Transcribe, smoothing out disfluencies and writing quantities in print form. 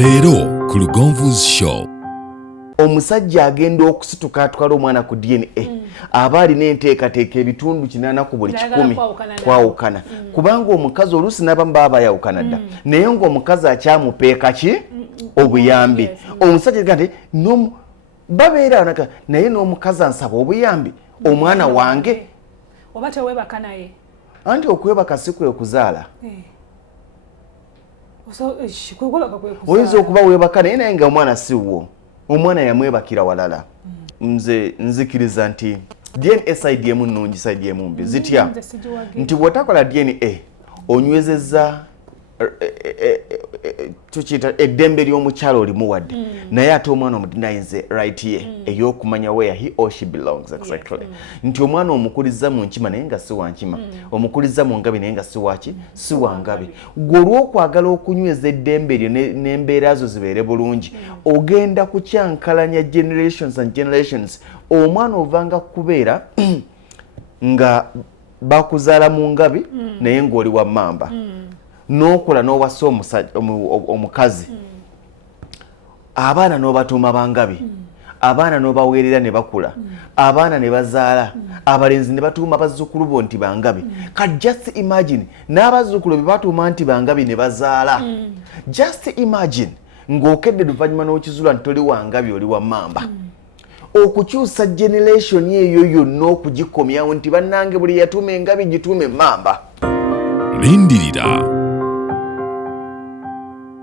Leero ku Lugonvu's show. Omusajja agenda okusituka atwala omwana ku DNA aba alina enteekateeka ebitundu 8 ku buli 10 kwawukana kubanga omukazi oluusi n'abamu baba bayawukana dda naye ng'omukazi akyamupeeka ki obuyambi omusajja gante babeera naka naye n'omukazi ansaba obuyambi omwana wange oba tewebaka naye anti okwebaka si kwe kuzaala oyinza okuba weebaka naye nga omwana si wo omwana yamwebakira walala nze nzikiriza nti DNA side emu nnungi side emu mbi zitya nti bw'otakola DNA onywezezza tukiyita eddembe ly'omukyalo olimuwadde naye ate omwana omudini ayinze right ye ey'okumanya where he or she belongs exactly nti omwana omukuliza mu nkima naye nga si wa nkima omukuliza mu ngabi naye nga si waki si wa ngabi gwe olw'okwagala okunyweza eddembe lyo n'embeera zo zibeere bulungi ogenda kukyankalanya generations and generations omwana ovanga kubeera nga bakuzaala mu ngabi naye ng'oli wa mamba n'okola n'owasa omukazi abaana n'obatuuma bangabi abaana n'obaweerera ne bakula abaana ne bazaala abalenzi ne batuuma bazzukulu bo nti bangabi kati just imagine n'abazzukulu be batuuma nti bangabi ne bazaala just imagine ng'okedde luvannyuma n'okizula nti toli wangabi oli wa mamba okukyusa generation eyo yonna okugikomyawo nti bannange buli yatuuma engabi gituume mamba Lindirira